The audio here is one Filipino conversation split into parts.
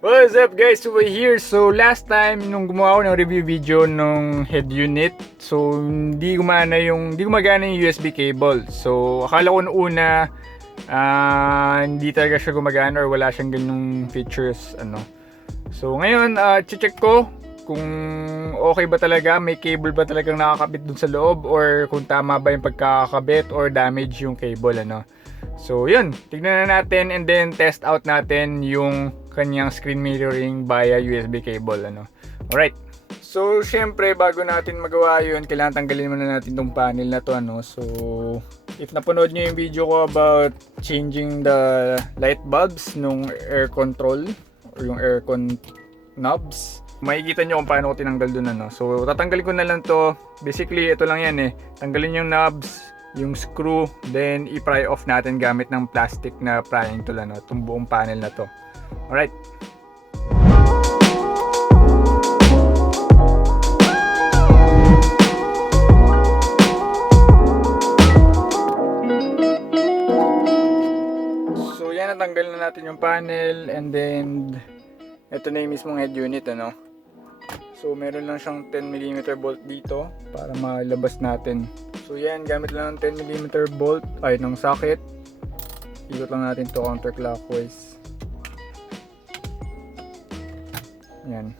What's up guys, we're here. So last time nung gumawa ako ng review video nung head unit, so hindi gumagana yung USB cable. So akala ko noong una hindi talaga siya gumagana or wala siyang ganyong features So ngayon check ko kung okay ba talaga, may cable ba talagang nakakabit dun sa loob or kung tama ba yung pagkakabit or damage yung cable So yun, tignan na natin and then test out natin yung kanyang screen mirroring via USB cable Alright. So syempre bago natin magawa yun, kailangan tanggalin muna natin tong panel na to So if napanood nyo yung video ko about changing the light bulbs nung air control or yung aircon knobs, makikita nyo kung paano ko tinanggal dun So tatanggalin ko na lang to. Basically ito lang yan tanggalin yung knobs, yung screw, then i-pry off natin gamit ng plastic na prying tool itong buong panel na to. Alright. So yan, natanggal na natin yung panel and then ito na yung mismong head unit So meron lang siyang 10mm bolt dito para malabas natin. So yan, gamit lang ng 10mm bolt ng socket. Ikot lang natin to counterclockwise. Yan.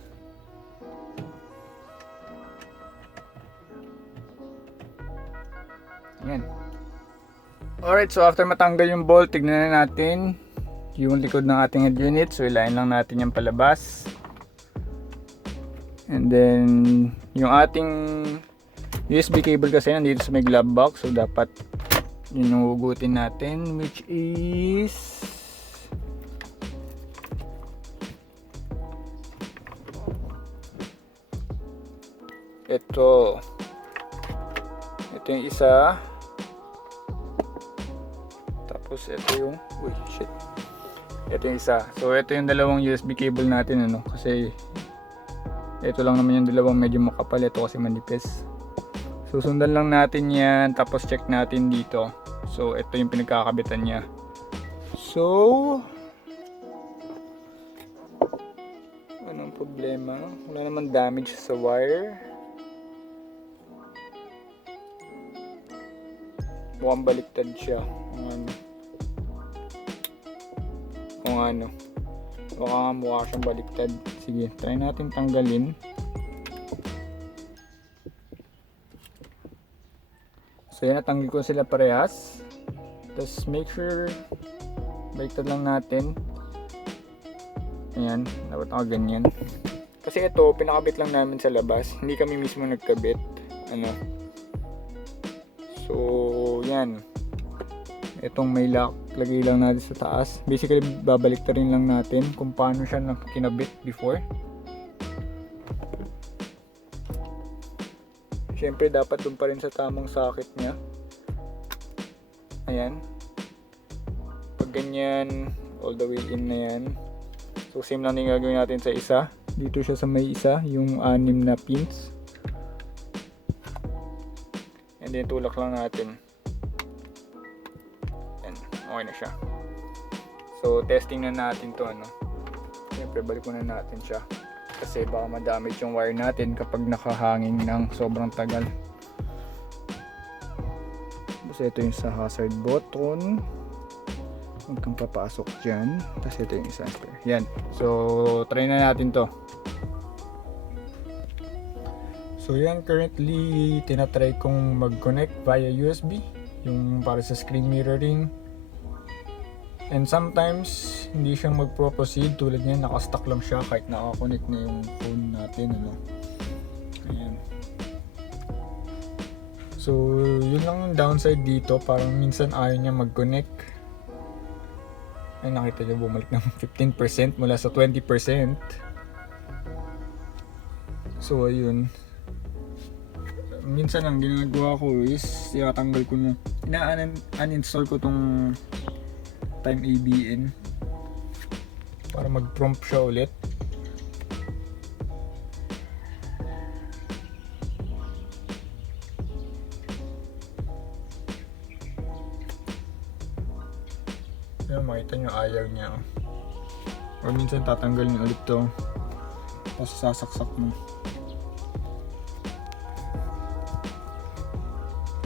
Yan. Alright, so after matanggal yung bolt, tignan na natin yung likod ng ating head unit. So ilayin lang natin yung palabas. And then yung ating USB cable kasi nandito sa may glove box, so dapat yun yung hugutin natin, which is ito yung isa, tapos ito yung ito yung isa. So ito yung dalawang USB cable natin kasi ito lang naman yung dalawang medyo makapal, ito kasi manipis. Susundan lang natin yan, tapos check natin dito. So ito yung pinagkakabitan niya. So anong problema? Wala naman damage sa wire. Mukhang baliktad siya. Kung ano. Baka nga mukha siyang baliktad. Sige, try natin tanggalin. So yan, natanggal ko sila parehas. Tapos make sure baliktad lang natin. Ayan, dapat ganyan. Kasi ito, pinakabit lang namin sa labas. Hindi kami mismo nagkabit. So yan. Itong may lock, lagay lang natin sa taas. Basically, babaliktarin lang natin kung paano siya kinabit before. Siyempre, dapat dun pa rin sa tamang socket niya. Ayan. Pag ganyan, all the way in na yan. So, same lang din gagawin natin sa isa. Dito siya sa may isa, yung 6 na pins. And then, tulak lang natin. Okay na siya. So testing na natin to Siyempre balik muna natin siya kasi baka ma-damage yung wire natin kapag nakahangin ng sobrang tagal. Tapos ito yung sa hazard button, huwag kang papasok dyan. Tapos ito yung isa. Yan. So try na natin to. So yan, currently tinatry kong mag-connect via USB yung para sa screen mirroring. And sometimes hindi siyang magpo-proceed, tulad niyan naka-stuck lang siya kahit naka-connect na yung phone natin Ayan. So yun lang yung downside dito, parang minsan ayaw niya mag-connect. Ay, nakita niyo bumalik ng 15% mula sa 20%. So ayun. Minsan ang ginagawa ko is itatanggal ko na, uninstall ko tong time ABN para mag-prompt siya ulit. Ayan, makita nyo ayaw niya. Or minsan tatanggalin ulit to. Tapos sasaksak mo.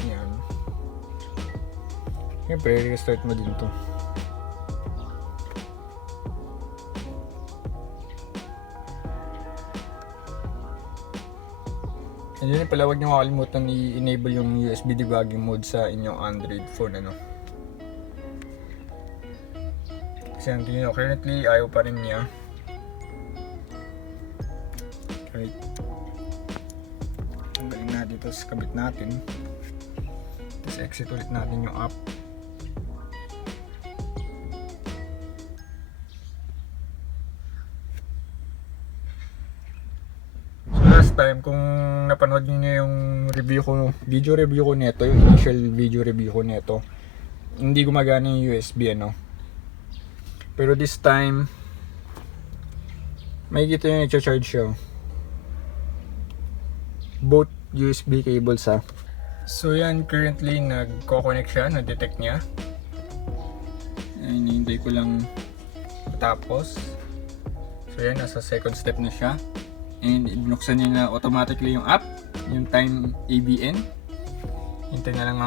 Yan. Siyempre, restart mo din to. And yun pala, huwag nyo makalimutan i-enable yung USB debugging mode sa inyong Android phone, ano. Kasi ang tingin nyo, currently ayaw pa rin niya. Right. Tanggalin natin, tapos kabit natin. Tapos exit ulit natin yung app. Time kung napanood niyo yung video review ko nito, yung initial video review ko nito, hindi gumagana yung USB, ano. Pero this time makikita yung i-charge siya. Both USB cables, ha. So yan, currently nagko-connect siya, na-detect niya. Ayun, hinihintay ko lang matapos. So yan, nasa second step na siya. And binuksan niya na automatically yung app, yung time ABN. Hintayin na lang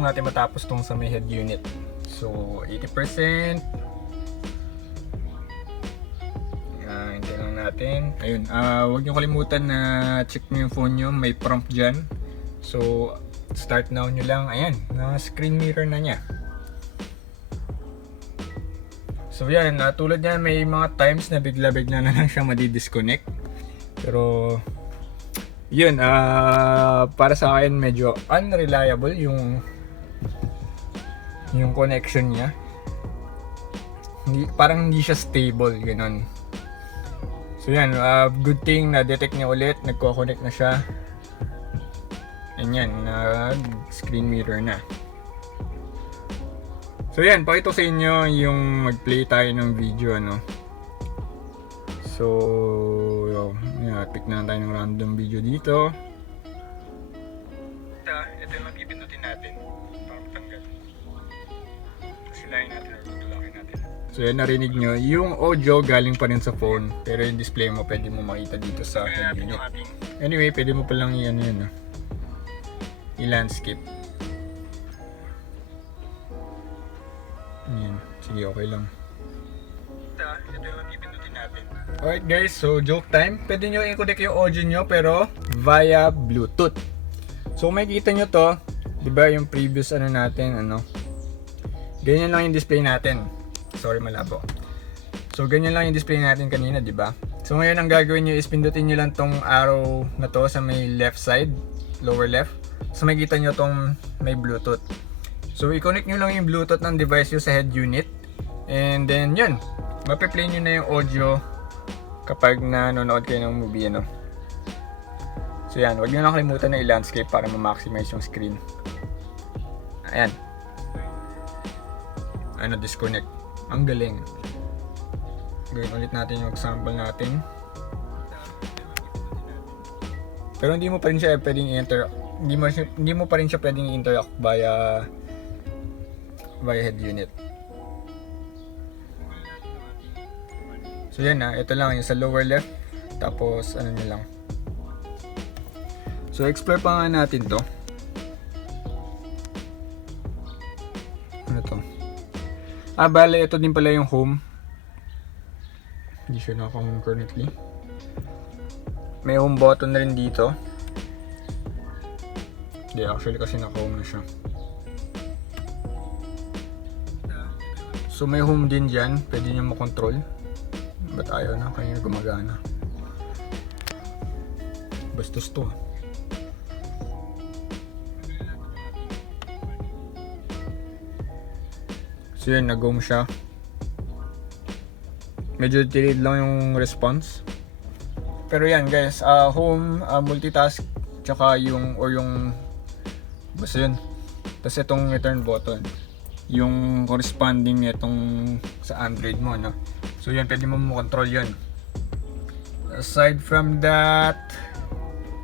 natin matapos tong sa may head unit. So 80%. Hintayin lang natin. Ayun, huwag niyo kalimutan na check niyo yung phone niyo, may prompt diyan. So start now niyo lang. Ayan, na screen mirror na niya. So yan, tulad niyan, may mga times na bigla-bigla na lang siya madi-disconnect. Pero yun, para sa akin medyo unreliable yung connection niya. Parang hindi siya stable, ganoon. So yan, good thing na detect niya ulit, nagko-connect na siya. And yan, nag-screen mirror na. So yan, pakita sa inyo yung mag-play tayo ng video, ano. So, pick na tayo ng random video dito. Ito yung mag-ipindutin natin para matanggal. Silayin natin or tutulakin natin. So yan, narinig nyo, yung audio galing pa rin sa phone, pero yung display mo pwede mo makita dito sa head unit. Anyway, pwede mo palang i-landscape. Yan, sige, okay lang. Ito yung mag-ipindutin natin. Alright guys, so joke time. Pwede nyo i-connect yung audio nyo pero via Bluetooth. So makikita nyo to, diba yung previous natin, ganyan lang yung display natin. Sorry, malabo. So ganyan lang yung display natin kanina, diba? So ngayon ang gagawin nyo is pindutin nyo lang tong arrow na to sa may left side, lower left. So makikita nyo tong may Bluetooth. So i-connect nyo lang yung Bluetooth ng device nyo sa head unit. And then yun, mape-play nyo na yung audio kapag nanonood kayo ng movie, ano. So yan, huwag nyo na kalimutan na i-landscape para ma-maximize yung screen. Ayan. Disconnect. Ang galing. Gawin ulit natin yung example natin. Pero hindi mo pa rin siya pwedeng i-interact. Hindi mo pa rin siya pwedeng i-interact via head unit. So yan, ito lang yung sa lower left. Tapos nyo lang. So explore pa nga natin to. Ano to? Bale, ito din pala yung home. Hindi siya naka-home currently. May home button na rin dito. Hindi, actually kasi naka-home na siya. So may home din dyan. Pwede nyo makontrol. Ba't ayaw na? Kanina gumagana. Bastos to. So yun, nag-home siya. Medyo delayed lang yung response. Pero yan guys, home, multitask, tsaka yung basta yun. Tapos itong return button, yung corresponding nitong sa Android mo, no? So yan, pwede mo control yun. Aside from that,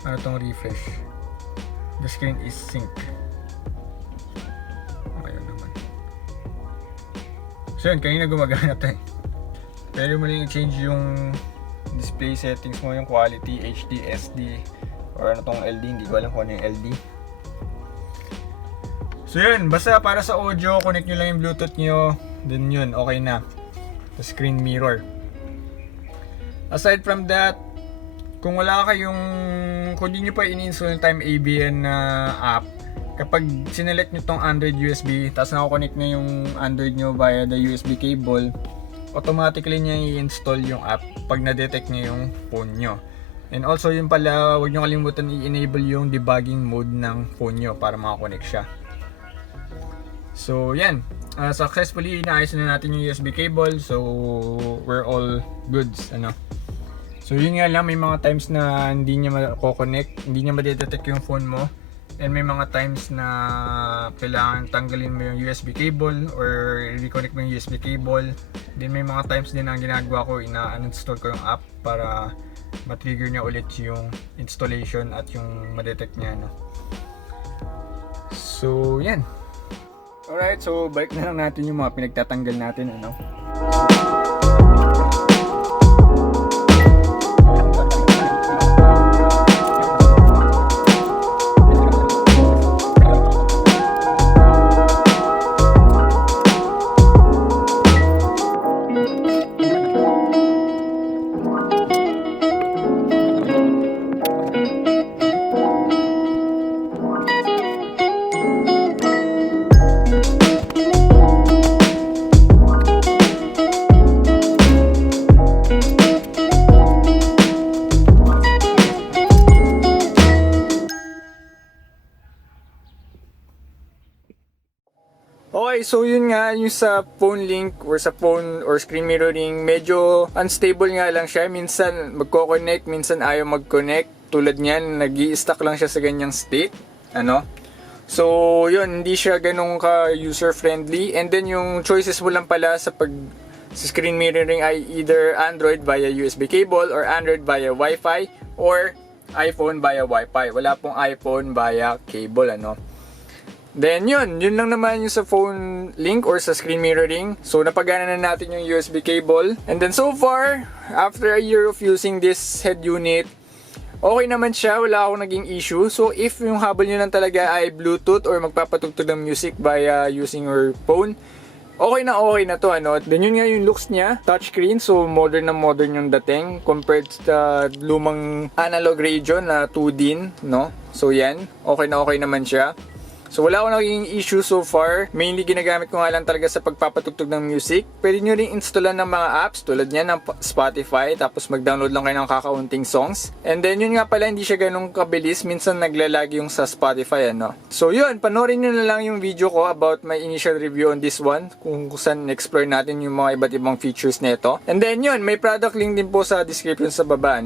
ano tong refresh? The screen is sync. Ayun naman. So yun, kanina gumagana to eh. Pwede mo rin i-change yung display settings mo, yung quality, HD, SD, or ano tong LD, hindi ko alam kung ano yung LD. So yun, basta para sa audio, connect nyo lang yung Bluetooth nyo, then yun, okay na. The screen mirror. Aside from that, kung hindi nyo pa in-install yung Time ABN na app, kapag sinelect nyo tong Android USB, tapos nakakonect na yung Android nyo via the USB cable, automatically niya i-install yung app pag na-detect niya yung phone nyo. And also yun pala, huwag nyo kalimutan i-enable yung debugging mode ng phone nyo para makakonect siya. So yan, successfully naayos na natin yung USB cable, so we're all goods. So yun nga lang, may mga times na hindi niya ma-connect, hindi niya ma-detect yung phone mo. And may mga times na kailangan tanggalin mo yung USB cable or reconnect mo yung USB cable. Then may mga times din na ginagawa ko, ina-uninstall ko yung app para ma-trigger niya ulit yung installation at yung ma-detect niya. So yan. Alright, so balik na lang natin yung mga pinagtatanggal natin. Okay, so yun nga, yung sa phone link or sa phone or screen mirroring, medyo unstable nga lang siya. Minsan magko-connect, minsan ayaw mag-connect. Tulad niyan, nag-i-stuck lang siya sa ganyang state. So yun, hindi siya ganun ka user-friendly. And then yung choices mo lang pala sa screen mirroring ay either Android via USB cable or Android via Wi-Fi or iPhone via Wi-Fi. Wala pong iPhone via cable, Then yun lang naman yung sa phone link or sa screen mirroring. So napagana na natin yung USB cable. And then so far, after a year of using this head unit, okay naman siya, wala akong naging issue. So if yung habol nyo lang talaga ay Bluetooth or magpapatugtog ng music via using your phone, okay na to. Then yun nga yung looks niya, touchscreen, so modern na modern yung dating compared sa lumang analog radio na 2D, So yan, okay naman siya. So wala akong naging issue so far. Mainly ginagamit ko nga lang talaga sa pagpapatugtog ng music. Pwede nyo rin installan ng mga apps tulad niyan ng Spotify, tapos mag-download lang kayo ng kakaunting songs. And then yun nga pala, hindi siya ganun kabilis. Minsan naglalag yung sa Spotify, So yun, panoorin nyo na lang yung video ko about my initial review on this one, kung saan explore natin yung mga iba't ibang features nito. And then yun, may product link din po sa description sa baba,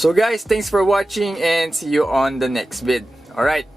So guys, thanks for watching and see you on the next vid. Alright.